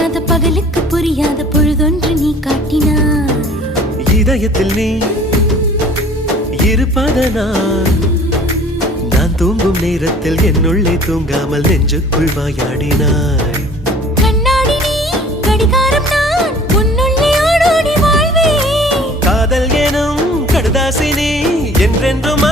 விடியாத பகலுக்கு புரியாத பொழுதொன்று நீ காட்டினாய். இதயத்தில் நீ இருப்பதனால் நான் தூங்கும் நேரத்தில் என்னுள்ளே தூங்காமல் நெஞ்சுக்குள் வாயாடினாய். கண்ணாடி நீ கடிகாரம் நான் உன்னுள்ளே ஓடோடி வாழ்வே. காதல் எனும் கடுதாசி நீ என்றென்றும்